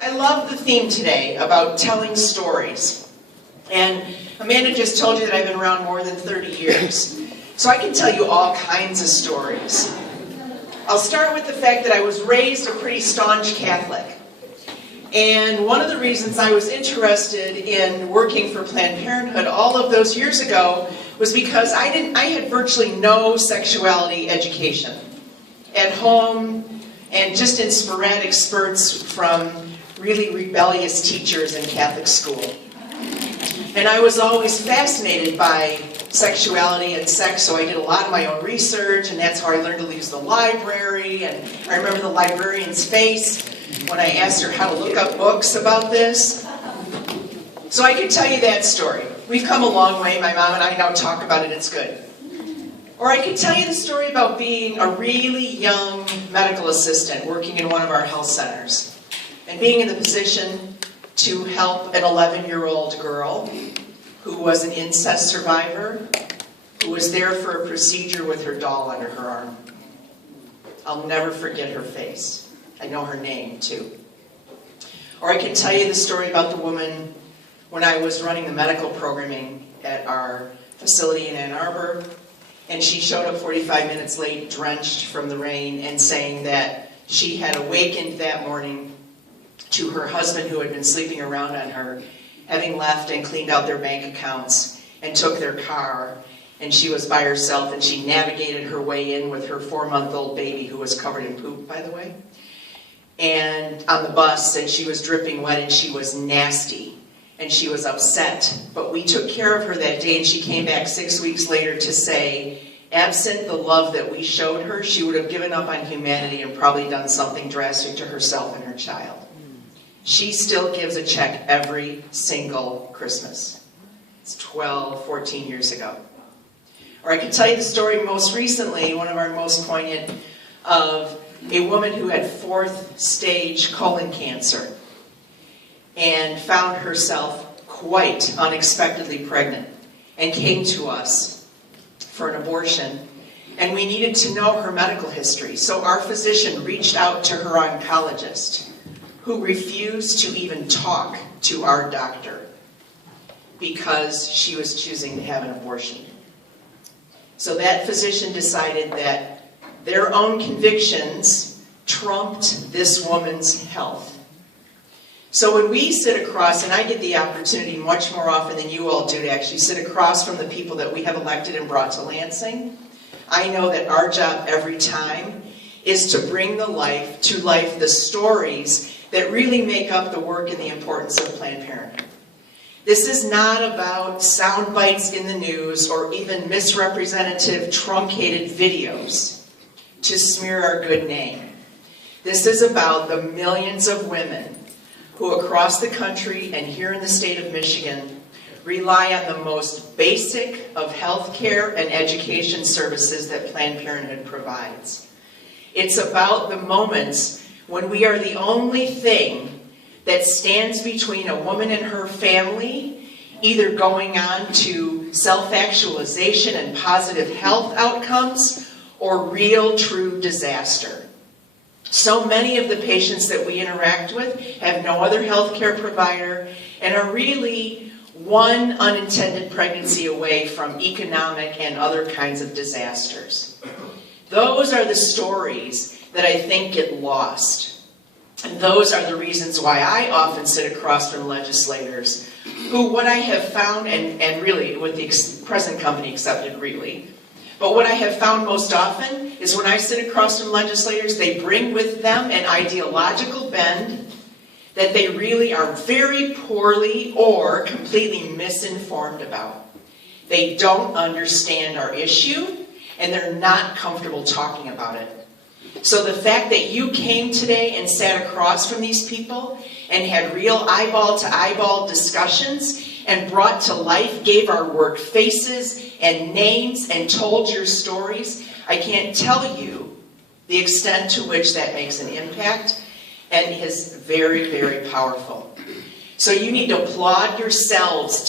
I love the theme today about telling stories. And Amanda just told you that I've been around more than 30 years. So I can tell you all kinds of stories. I'll start with the fact that I was raised a pretty staunch Catholic. And one of the reasons I was interested in working for Planned Parenthood all of those years ago was because I had virtually no sexuality education at home and just in sporadic spurts from really rebellious teachers in Catholic school. And I was always fascinated by sexuality and sex, so I did a lot of my own research, and that's how I learned to use the library. And I remember the librarian's face when I asked her how to look up books about this. So I could tell you that story. We've come a long way. My mom and I now talk about it. It's good. Or I could tell you the story about being a really young medical assistant working in one of our health centers and being in the position to help an 11-year-old girl who was an incest survivor, who was there for a procedure with her doll under her arm. I'll never forget her face. I know her name, too. Or I could tell you the story about the woman when I was running the medical programming at our facility in Ann Arbor, and she showed up 45 minutes late, drenched from the rain, and saying that she had awakened that morning to her husband, who had been sleeping around on her, having left and cleaned out their bank accounts and took their car, and she was by herself, and she navigated her way in with her 4-month-old baby, who was covered in poop, by the way, and on the bus, and she was dripping wet, and she was nasty, and she was upset. But we took care of her that day, and she came back 6 weeks later to say, absent the love that we showed her, she would have given up on humanity and probably done something drastic to herself and her child. She still gives a check every single Christmas. It's 12, 14 years ago. Or I could tell you the story most recently, one of our most poignant, of a woman who had 4th-stage colon cancer and found herself quite unexpectedly pregnant and came to us for an abortion. And we needed to know her medical history. So our physician reached out to her oncologist, who refused to even talk to our doctor because she was choosing to have an abortion. So that physician decided that their own convictions trumped this woman's health. So when we sit across, and I get the opportunity much more often than you all do to actually sit across from the people that we have elected and brought to Lansing, I know that our job every time is to bring to life the stories that really make up the work and the importance of Planned Parenthood. This is not about sound bites in the news or even misrepresentative, truncated videos to smear our good name. This is about the millions of women who across the country and here in the state of Michigan rely on the most basic of health care and education services that Planned Parenthood provides. It's about the moments when we are the only thing that stands between a woman and her family, either going on to self-actualization and positive health outcomes, or real, true disaster. So many of the patients that we interact with have no other health care provider and are really one unintended pregnancy away from economic and other kinds of disasters. Those are the stories that I think get lost. And those are the reasons why I often sit across from legislators who, what I have found, and really with the present company accepted really, but what I have found most often is when I sit across from legislators, they bring with them an ideological bend that they really are very poorly or completely misinformed about. They don't understand our issue, and they're not comfortable talking about it. So the fact that you came today and sat across from these people and had real eyeball-to-eyeball discussions and brought to life, gave our work faces and names and told your stories, I can't tell you the extent to which that makes an impact and is very, very powerful. So you need to applaud yourselves